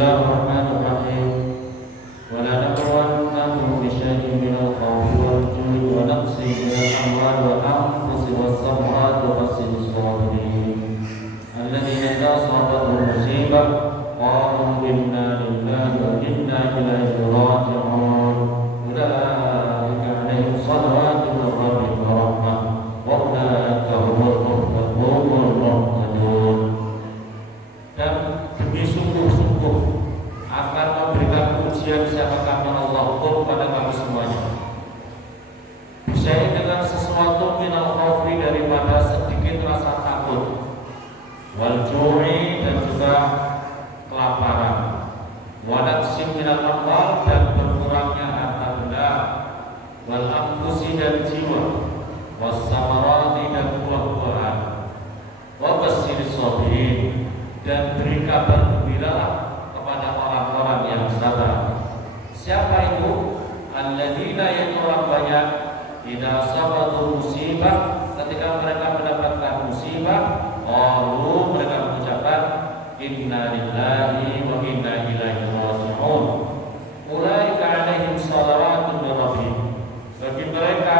Bismillahirrahmanirrahim. Wala nabluwannakum bisyai'in minal khawfi wal ju'i wa naqsin minal amwali wal anfusi was samarati wa bashshiris sabirin alladhina idza asabatuhum musibah qalu inna lillahi wa inna ilaihi raji'un. Ulaika 'alaihim salawatun min rabbihim wa rahmah wa ulaika humul muhtadun. Dan demi sungguh-sungguh akan memberikan ujian siapa kami Allah kepada kami semuanya. Bisa dengan sesuatu minal khawfi daripada sedikit rasa takut, wal ju'i dan juga kelaparan, wa naqsin minal amwal dan berkurangnya harta benda, wal anfusi dan jiwa, was samarati dan buah-buahan, wa bashshiris sabirin dan beri kabar gembiralah kepada orang-orang yang sabar. Siapa itu? Alladzina, yaitu orang banyak, idza asabatu musibah, ketika mereka mendapatkan musibah, qalu, mereka mengucapkan inna lillahi wa inna ilaihi raji'un. Ulaika 'alaihim shalawatun min rabbihim. Bagi mereka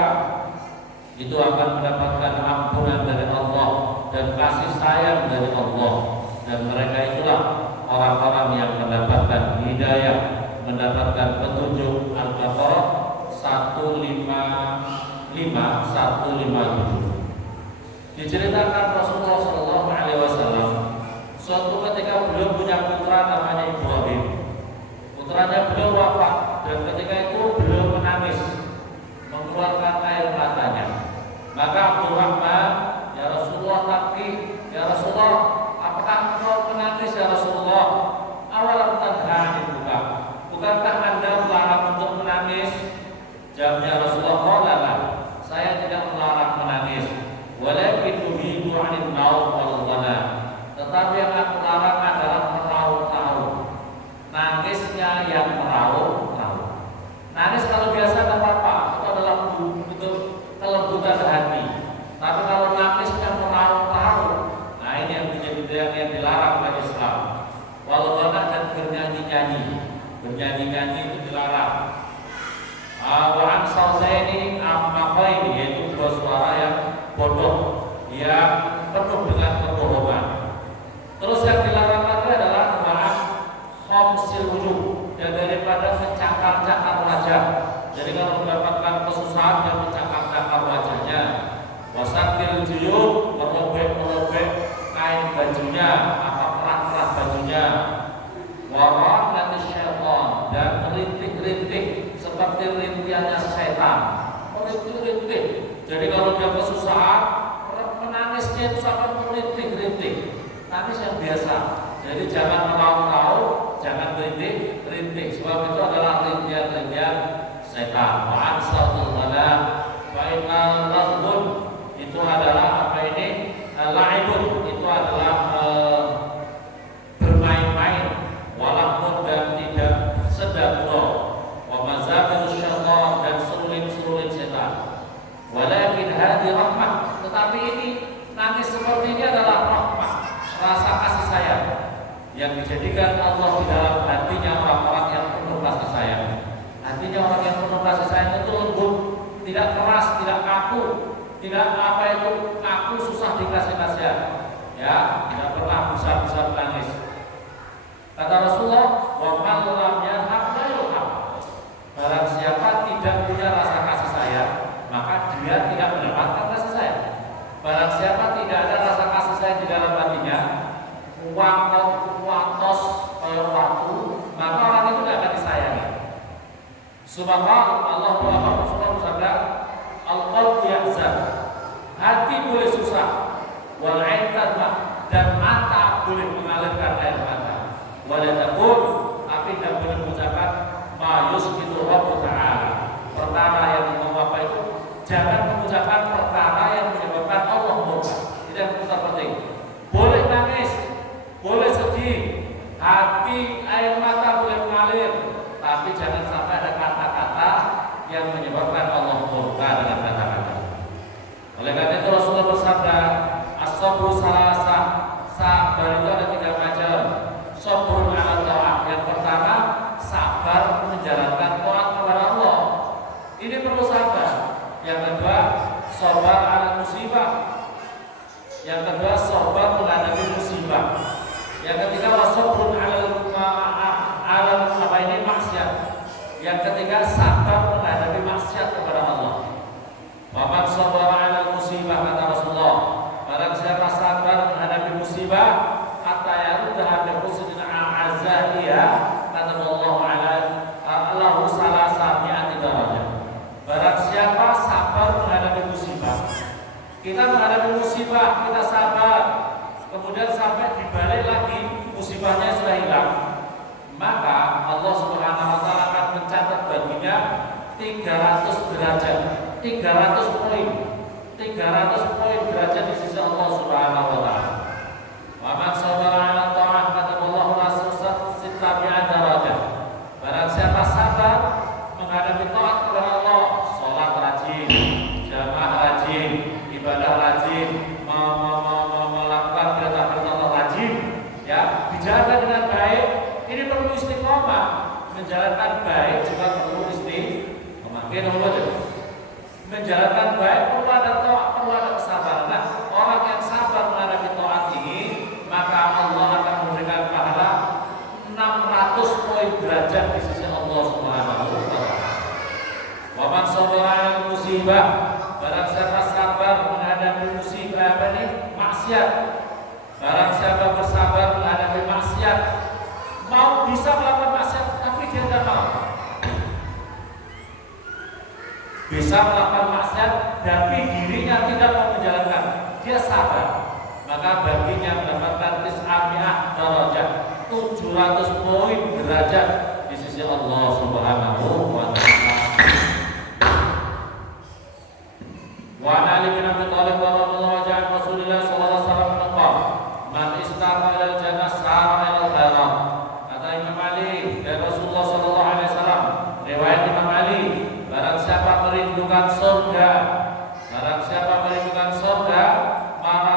itu akan mendapatkan ampunan dari Allah dan kasih sayang dari Allah. Dan mereka itulah orang-orang yang mendapatkan hidayah, mendapatkan petunjuk. Al-Baqarah 157. Diceritakan Rasulullah SAW suatu ketika beliau punya putra namanya Ibrahim. Putranya beliau wafat dan ketika itu beliau menangis, mengeluarkan air matanya. Maka Abdurrahman, ya Rasulullah, takki, ya Rasulullah, apakah engkau menangis ya Rasulullah? Awalam tanhani buka. Bukankah Anda melarang untuk menangis? Jawabnya Rasulullah, qala, saya tidak melarang menangis. Walakin nuhidu 'anil naum wal ghana. Tetapi yang aku larang adalah meraung-raung. Nangisnya yang meraung-raung. Nangis kalau biasa tidak apa-apa, itu adalah bentuk kelembutan hati. Tapi kalau nangisnya meraung-raung, nah ini yang menjadi yang dilarang oleh Islam. Walau dan bernyanyi-nyanyi itu dilarang. Wa ansauzaini amaqaini, yaitu dua suara yang bodoh yang penuh dengan kebohongan. Terus yang dilarang lagi adalah ma'an khamsil wujuh, dan daripada mencakar-cakar wajah. Jadi kalau mendapatkan kesusahan dan mencakar-cakar wajahnya. Wasakil juyub, merobek-merobek kain bajunya atau kerat-kerat bajunya. Warah nanti syaitan, dan rintik-rintik seperti rintiannya setan. Rintik-rintik. Jadi kalau dia kesusahan, menangisnya itu sangat rintik-rintik. Nangis yang biasa. Jadi jangan meraung-raung, jangan rintik-rintik. Sebab itu adalah rintian-rintian setan. Wa'an sa'atul ghala fa'inal laghun, itu adalah apa ini? La'ibun, itu adalah bermain-main, walaupun dan tidak sedapur, wa mazabirus syaitan, dan seruling-seruling setan. Walakin hadi rahmah, tetapi ini nangis seperti ini adalah rahmah, rasa kasih sayang yang dijadikan Allah di dalam hatinya orang-orang yang penuh kasih sayang. Hatinya orang yang penuh kasih sayang itu lembut, tidak keras, tidak kaku, tidak apa itu kaku, susah dikasih kasihan, ya, tidak pernah bisa menangis. Kata Rasulullah, wa man lam yarham la yurham. Barang siapa tidak punya rasa kasih sayang, maka dia tidak mendapatkan kasih sayang. Barang siapa tidak ada rasa kasih sayang di dalam hatinya, kuatos kayak waktu, maka orang itu tidak akan disayangi. Subhanallah, Allah Rasulullah bersabda, al-qalbu yahzan, hati boleh susah, wal ain tadma, dan mata boleh mengalirkan air mata. Waladakul, tapi tidak boleh mengucapkan ma yusqitu Rabbu ta'ala, perkara yang apa itu, jangan mengucapkan perkara yang menyebabkan Allah murka. Itu yang terpenting. Boleh nangis, boleh sedih, hati air mata boleh mengalir, tapi jangan sampai ada kata-kata yang menyebabkan Allah murka dengan kata-kata. Oleh karena itu Rasulullah bersabda, as-sabru salasa, sabar itu ada 3 macam. Sabrun ala ta'ah, yang sabar ala musibah. Yang kedua, sabar menghadapi musibah. Yang ketiga, wasabrun ala maksiat. Yang ketiga, sabar menghadapi maksiat kepada Allah. Waman sabara ala musibah, kata Rasulullah, barang siapa sabar menghadapi musibah, hatta yaruddaha bi husnin a'azaiha, kata Allahu salasa mi'ati darajah. Barang siapa sabar menghadapi musibah, kita menghadapi musibah, kita sabar, kemudian sampai dibalik lagi musibahnya sudah hilang, maka Allah Subhanahu wa taala akan mencatat baginya 300 derajat, 300 poin derajat di sisi Allah Subhanahu wa taala. Wa man sabara 'ala ta'ah kataballahu lahu sittabi'a darajat. Barang siapa sabar menghadapi taat kepada Allah, salat rajin, jamaah rajin, ibadah rajin, melakukan perintah-perintah Allah rajin, ya, dijaga dengan baik. Ini perlu istiqomah, menjalankan baik juga perlu istiqomah. Menjalankan baik perlu ada taat, perlu ada kesabaran. Nah, orang yang sabar menghadapi taat ini, maka Allah akan memberikan pahala 600 poin derajat di sisi Allah Subhanahu wa taala. Wa man sabara 'ala musibah, barang siapa sabar menghadapi musibah maksiat. Barang siapa bersabar menghadapi maksiat, mau bisa melakukan maksiat tapi dia tidak mau. Bisa melakukan maksiat tapi dirinya tidak mau menjalankan, dia sabar, maka baginya mendapatkan 900 darajat, 700 poin derajat di sisi Allah Subhanahu wa taala. Wa Ali bin Abi Thalib radhiyallahu anhu Rasulullah sallallahu alaihi wasallam berkata, "Man istaqala al jannah sara al haram." Kata Imam Ali dari Rasulullah sallallahu alaihi wasallam, riwayat Imam Ali, barang siapa merindukan surga, maka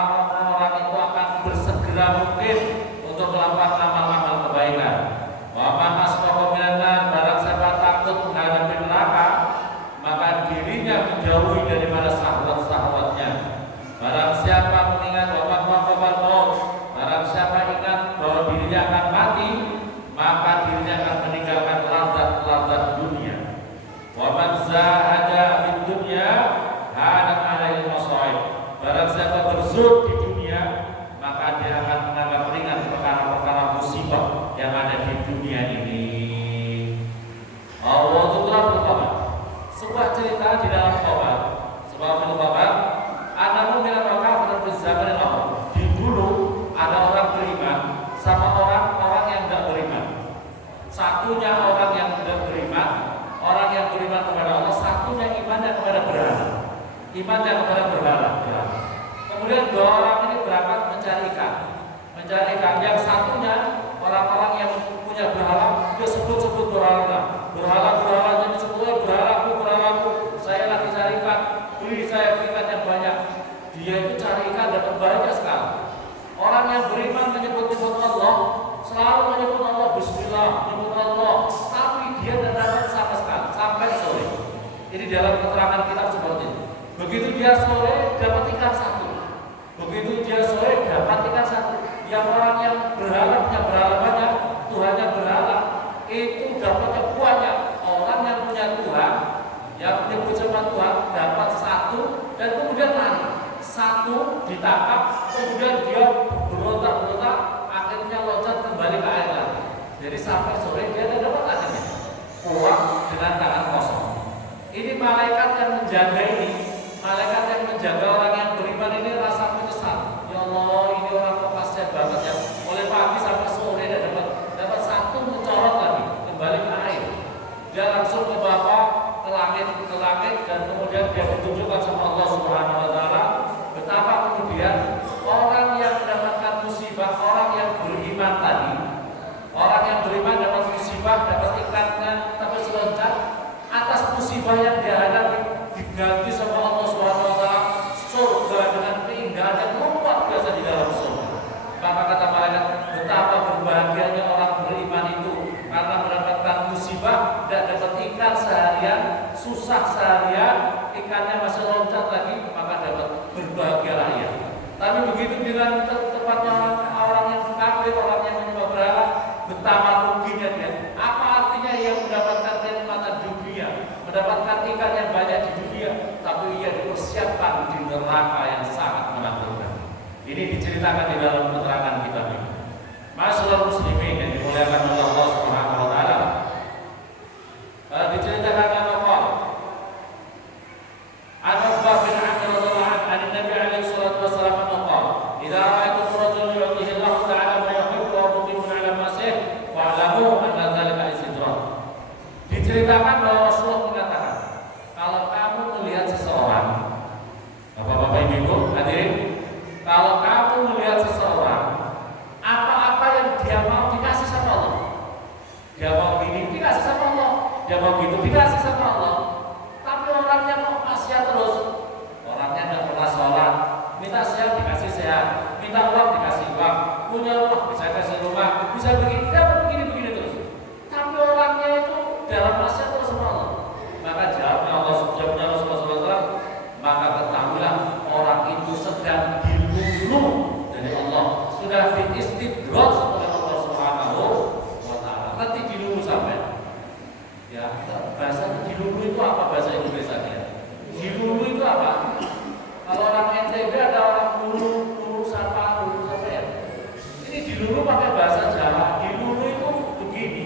orang itu akan bersegera mungkin untuk melakukan amal-amal kebaikan. Wa man asfaqa minan nar, barang siapa takut menghadapi neraka, maka dirinya menjauhi daripada syahwat-syahwatnya. Barang siapa mengingat barang siapa ingat bahwa dirinya akan mati, maka dirinya akan meninggalkan lazat-lazat dunia. Wa man zahada fid dunya hadat alaihi masaib. Barang siapa berzuhud di dunia, maka dia akan menganggap ringan perkara-perkara musibah yang ada di dunia ini. Sebuah cerita di dalam khabar, sebuah film khabar, anamu minal wakaf dan zaman yang awal. Di dulu ada orang beriman sama orang yang tidak beriman. Satunya orang yang tidak beriman, orang yang beriman kepada Allah, satunya imannya kepada berhala. Kemudian dua orang ini berangkat mencari ikan. Yang satunya orang-orang yang punya berhala, dia sebut berhala. Berhala jadi semua berhalaku. Saya lagi cari ikan, beri saya ikan yang banyak. Dia itu cari ikan dapat banyak sekali. Orang yang beriman menyebut-nyebut Allah, selalu menyebut Allah, Bismillah, menyebut Allah, tapi dia tidak dapat sama sekali sampai sore. Ini dalam keterangan kitab seperti ini. Begitu dia sore dapat ikan satu. Yang orang yang berhala punya berhala banyak, Tuhannya berhala, itu dapatnya banyak. Orang yang punya Tuhan, yang menyebut sama Tuhan, dapat satu dan kemudian lari. Satu ditangkap, kemudian dia berontak, akhirnya loncat kembali ke air lagi. Jadi sampai sore dia tidak dapat akhirnya pulang dengan tangan kosong. Ini malaikat yang menjaga ini, malaikat yang menjaga orang yang beriman ini rasa menyesal. Ya Allah, ini orang kepasnya banget ya. Mulai pagi sampai sore dia dapat satu, mencorot lagi kembali ke air. Dia langsung ke bawah ke langit dan kemudian dia ditunjukkan sama Allah Subhanahu wa taala betapa kemudian orang yang mendapatkan musibah, orang yang beriman tadi, orang yang beriman dapat musibah, dapat ikannya tapi seloncat atas musibah yang dihadapi diganti sama Allah Subhanahu wa taala diceritakan di dalam keterangan kitab ini. Masyaallah muslimin yang dimuliakan oleh Allah Subhanahu wa taala. Diceritakan apa? An-Nu'man bin Amir radhiyallahu anhu Nabi alaihi salatu wasallam qala, "Idza ra'aytum rajulan yu'tihi Allah ta'ala ma yuhibbu wa muqimun 'ala masih fa'lamu anna dzalika istidrak." Diceritakan bahwa Rasulullah mengatakan, kalau kamu melihat seseorang, Bapak-bapak Ibu hadirin, kalau kamu melihat seseorang, apa-apa yang dia mau dikasih sama Allah. Dia mau gini dikasih sama Allah, dia mau gitu dikasih sama Allah. Tapi orangnya kok maksiat terus. Orangnya nggak pernah sholat, minta sehat dikasih sehat, minta uang dikasih uang, punya rumah bisa kasih rumah, bisa begini, dapat begini terus. Tapi orangnya itu dalam maksiat terus sama Allah. Maka jawabnya Allah Subhanahu wa taala, maka ketahuilah orang itu sedang diluluh dari Allah, sudah istidrak oleh Allah Subhanahu wa taala. Nanti diluluh sampai. Ya, bahasa diluluh itu apa bahasa Indonesianya? Diluluh itu apa? Kalau orang NTB ada orang lulu apa ya? Ini diluluh pakai bahasa Jawa. Diluluh itu begini.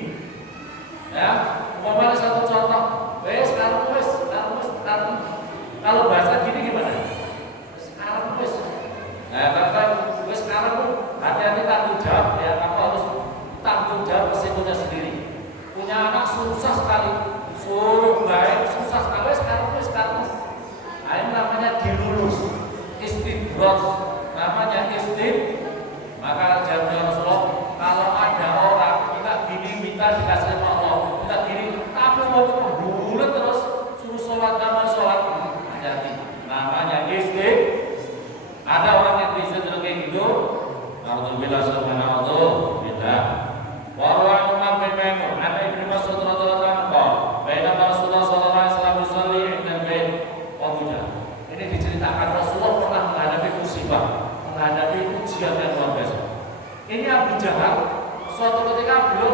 Ya, umpamanya satu contoh. Sekarang. Kalau bahasa gini gimana? Sekarang. Nah, kalau sekarang hati-hati tanggung jawab ya. Kamu harus tanggung jawab resikonya sendiri. Punya anak susah sekali, suruh baik susah sekali. Sekarang. Nah, ini namanya dilulus, istidrak. Namanya maka jawabnya Rasulullah, kalau ada orang minta dikasih sama Allah, minta gini, tapi mau bulat terus suruh sholat gak mau sholat, hati-hati. Namanya ada orang yang bisa kayak gitu. Alhamdulillah subhanallah billah. Wa ru'an bin Maimun an Ibnu Mas'ud radhiyallahu anhu bainama Rasulullah sallallahu alaihi wasallam yusalli 'inda al-bait wa hujan. Ini diceritakan Rasulullah pernah menghadapi musibah, menghadapi ujian yang luar biasa. Ini Abu Jahal suatu ketika beliau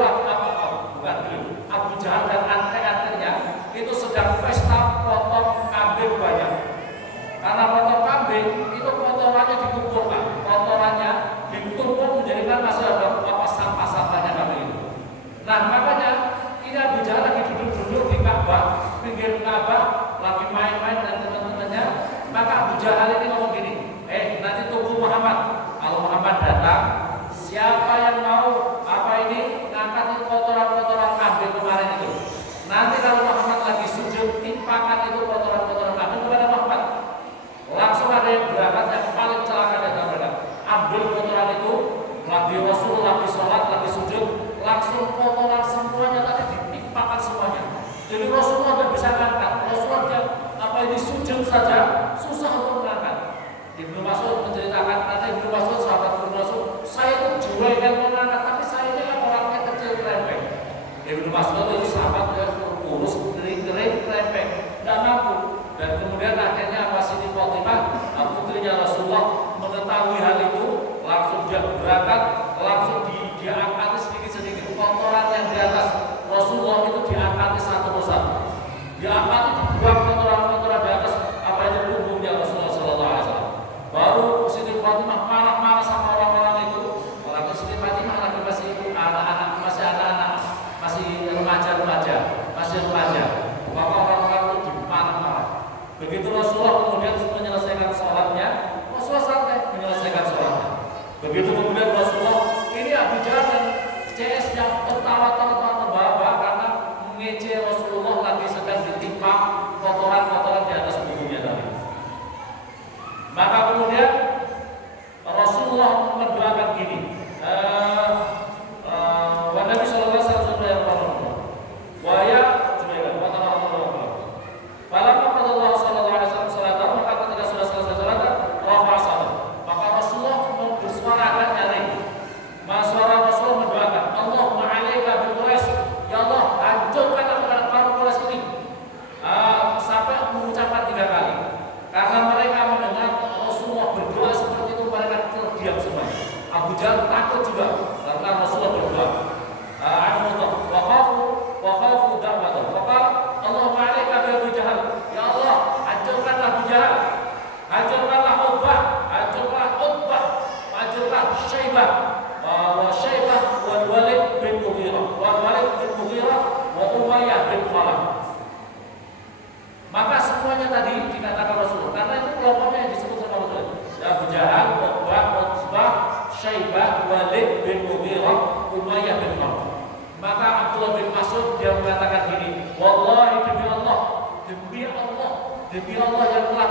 Abu Jahal dan antek-anteknya itu sedang pesta potong kambing banyak. Karena potong kambing itu kotorannya dikumpulkan, kotorannya ditumpuk menjadikan masih ada sampah-sampahnya kambing itu. Nah makanya ini Abu Jahal lagi duduk-duduk di Ka'bah, pinggir Ka'bah, lagi main-main dengan teman-temannya. Maka Abu Jahal ini ngomong gini, nanti tunggu Muhammad. Kalau Muhammad datang, siapa yang mau ngangkat itu kotoran-kotoran kambing kemarin itu. Nanti kalau Muhammad lagi sujud, timpakan itu kotoran-kotoran kambing kepada Muhammad. Langsung ada yang berangkat yang paling celaka dari mereka. Ambil kotoran itu, lagi Rasul, lagi sholat, lagi sujud, langsung kotoran semuanya tadi ditimpakan semuanya. Jadi Rasulullah tidak bisa ngangkat. Rasulullah sujud saja susah untuk mengangkat. Ibnu Mas'ud menceritakan, kata Ibnu Mas'ud, sahabat Ibnu Mas'ud, saya itu juga yang mengangkat, tapi saya ini kan orangnya kecil krempeng. Ibnu Mas'ud itu sahabat yang kurus, kering-kering, krempeng, tidak mampu. Dan kemudian akhirnya Siti Fatimah, putrinya Rasulullah, mengetahui hal itu, langsung dia berangkat, langsung diangkat sedikit-sedikit. Kotoran yang di atas Rasulullah itu diangkat satu persatu. Diangkat itu dibuang kotoran-kotoran di atas punggungnya Rasulullah Sallallahu Alaihi Wasallam. Baru Siti Fatimah marah-marah sama orang-orang itu. Kalau Siti Fatimah lagi masih anak-anak, masih remaja. Maka orang-orang itu dimarah-marah. Begitu Rasulullah kemudian menyelesaikan sholatnya, Rasulullah santai menyelesaikan sholatnya. Begitu kemudian Rasulullah, ini Abu Jahal dan CS yang tertawa-tawa terbahak karena mengejek Rasulullah lagi sedang ditimpa kotoran-kotoran di atas punggungnya tadi. Maka kemudian Rasulullah mendoakan gini, wa Nabi sallallahu alaihi wasallam yang wa ya Jubair wa ta'ala falamma qadallahu sallallahu alaihi wasallam salatan, maka ketika sudah selesai salat rafa salat, maka Rasulullah bersuara agak nyaring. Suara Rasulullah mendoakan, Allahumma 'alaika bi Quraisy, ya Allah hancurkan kepada kaum Quraisy ini. Sampai mengucapkan 3 kali. Karena mereka mendengar Rasulullah berdoa seperti itu, mereka terdiam semuanya. Abu Jahal Abu Jahal, Uqbah, Utsbah, Syaibah, Walid bin Mughirah, Umayyah bin Khalaf. Maka Abdullah bin Mas'ud dia mengatakan gini, wallahi demi Allah, demi Allah, demi Allah yang telah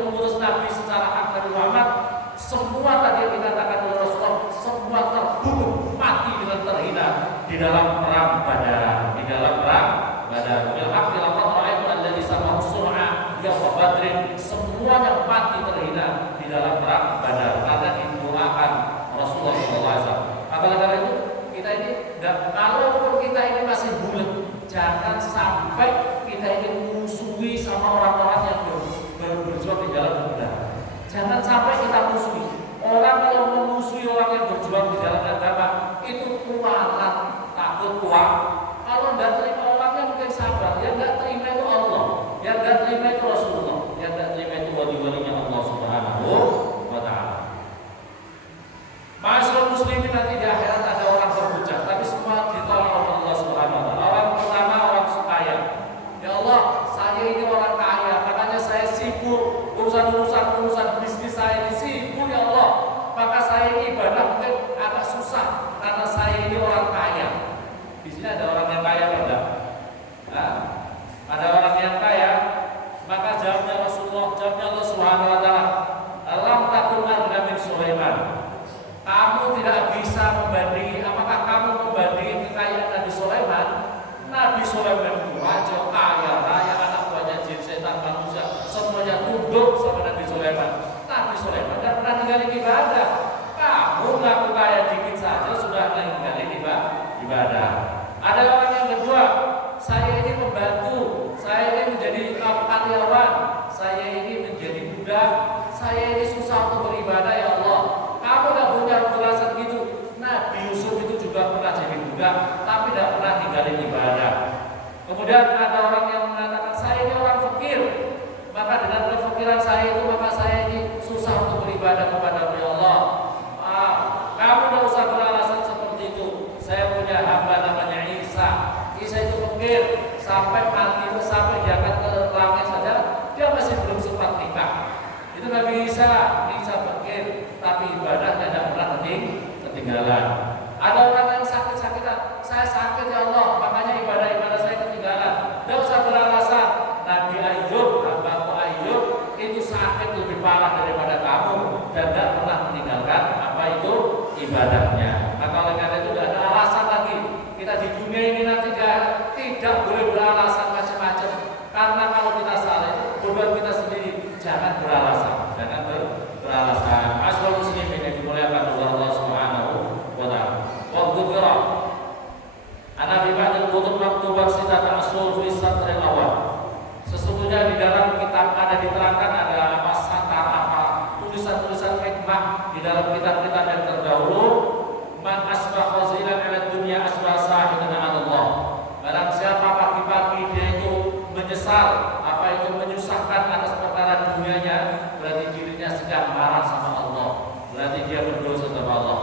mengutus Nabi secara hak dari Muhammad, semua tadi yang dikatakan oleh Rasulullah, semua terbunuh mati dengan terhina di dalam perang Badar, di dalam perang Badar. Bil haqqi laqad ra'aytu alladhi samahu sur'a yaum Badrin, semua yang mati terhina di dalam perang Badar karena didoakan Rasulullah SAW. Apalagi karena itu kita ini, kalau kita ini masih bulat, jangan sampai kita ini musuhi sama orang-orang yang berjuang di dalam kebenaran. Jangan sampai kita musuhi. Orang kalau memusuhi orang yang berjuang di dalam agama itu kualat, takut kuat. Kalau tidak terima orangnya mungkin sabar. Yang tidak terima itu Allah, yang tidak terima itu Rasulullah, yang tidak terima itu wali-walinya Allah Subhanahu wa Ta'ala. Masyaallah muslimin, nanti di akhirat ada orang berhujjah, tapi semua ditolak oleh Allah Subhanahu wa Ta'ala. Orang pertama orang kaya. Ya Allah, saya ini orang kaya, makanya saya sibuk urusan bisnis saya ini sibuk ya Allah. Maka saya ini ibadah mungkin agak susah karena saya ini orang kaya. Di sini ada orang yang kaya enggak? Nah, ada orang yang kaya, maka jawabnya Rasulullah, jawabnya Allah Subhanahu wa Ta'ala, alam takun adna min Sulaiman. Kamu tidak bisa membandingi, apakah kamu membandingi kekayaan Nabi Sulaiman? Nabi Sulaiman itu raja kaya raya, anak buahnya jin, setan, manusia, semuanya tunduk sama Nabi Sulaiman. Nabi Sulaiman tidak pernah ninggalin ibadah. Kamu ngaku kaya dikit saja sudah ninggalin ibadah. Ada orang yang kedua, saya ini pembantu, saya ini menjadi karyawan, saya ini menjadi budak, saya ini susah untuk beribadah ya Allah. Kamu tidak punya penjelasan gitu. Nabi Yusuf itu juga pernah jadi budak, tapi tidak pernah ninggalin ibadah. Kemudian ada orang yang mengatakan saya ini orang fakir, maka dengan kefakiran saya itu maka saya ini susah untuk beribadah kepada Allah. Kamu tidak usah beralasan seperti itu. Saya punya hamba namanya Isa. Isa itu fakir, sampai mati, sampai diangkat ke langit saja dia masih belum sempat nikah. Itu Nabi Isa fakir, tapi ibadahnya tidak pernah ketinggalan. Ada orang yang sakit-sakitan, saya sakit ya Allah, makanya ibadah saya ketinggalan. Tidak usah beralasan. Nabi Ayub, hambaku Ayub itu sakit lebih parah daripada kamu dan tidak pernah meninggalkan apa itu ibadahnya. Maka oleh karena itu tidak ada alasan lagi. Kita di dunia ini nanti tidak boleh beralasan macam-macam. Karena kalau kita salah itu beban kita sendiri. Jangan beralasan, jangan beralasan. Asal muslimin yang dimuliakan oleh Allah Subhanahu wa Ta'ala. Waktu gerak. Ana fi ba'dil kutub maktubat sitata asul fi satril awal. Sesungguhnya di dalam kitab ada diterangkan ada apa satar, apa tulisan-tulisan hikmah di dalam kitab-kitab yang terdahulu. Man asbah khazilan ala dunya asbah sahidan ala Allah. Barang siapa pagi-pagi dia itu menyesal, apa itu menyusahkan atas perkara dunianya, berarti dirinya sedang marah sama Allah, berarti dia berdosa sama Allah.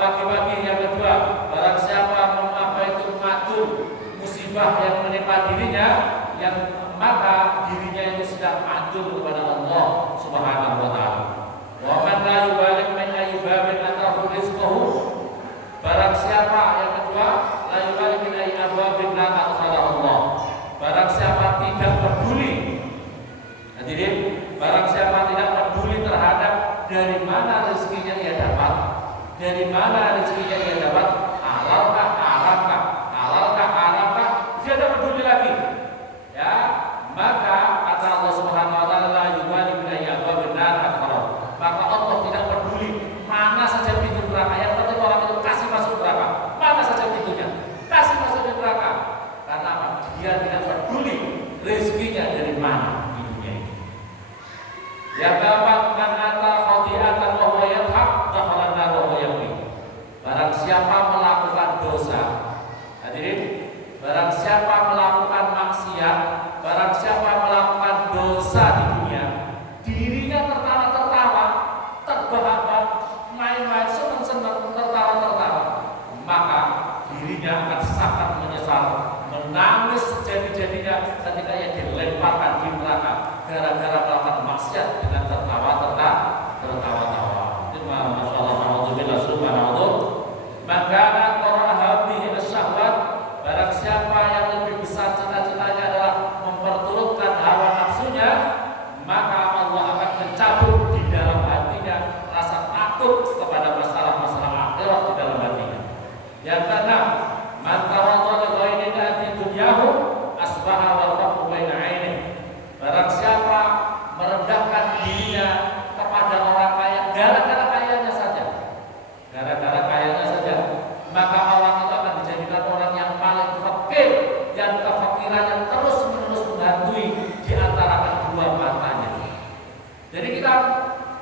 Pagi-pagi yang kedua, barang siapa apa itu madun musibah yang menimpa dirinya, yang maka dirinya itu sedang madun kepada Allah Subhanahu wa Ta'ala. Wa man la yubalik min ayyibabin atahu rizqahu. Barang siapa yang kedua, la yubalik min ayyibabin atahu Allah. Barang siapa tidak peduli, hadirin, barang siapa tidak peduli terhadap dari mana rezekinya ia dapat, dari mana rezekinya ia dapat, halalkah, haramkah, halalkah, haramkah, dia tidak peduli lagi. Ya, maka kata Allah Subhanahu wa Ta'ala, la yubali min ayyibabin atahu. Maka Allah tidak peduli mana saja pintu neraka, yang penting orang itu kasih masuk neraka, mana saja pintunya, kasih masuk di neraka. Karena apa? Dia tidak peduli rezekinya dari mana pintunya itu. Ya bapak man ata khati'atan wa huwa yadhhak dakhala an-nar wa huwa yaqin. Barang siapa melakukan dosa, hadirin, barang siapa melakukan maksiat, barang siapa melakukan dosa di dunia, dirinya tertawa-tertawa, terbahak-bahak, main-main, senang-senang, tertawa-tertawa, maka dirinya akan sangat menyesal, menangis sejadi-jadinya ketika ia dilemparkan di neraka gara-gara melakukan maksiat dengan tertawa-tertawa.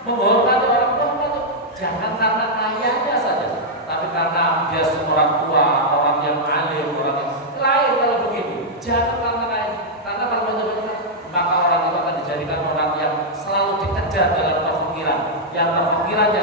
menghormati orang tua itu jangan karena ayahnya saja, tapi karena dia seorang tua, orang yang alim, orang yang lain. Kalau begitu, jangan karena lain, karena kalau begitu maka orang itu akan dijadikan orang yang selalu dikejar dalam pemikiran, yang pemikirannya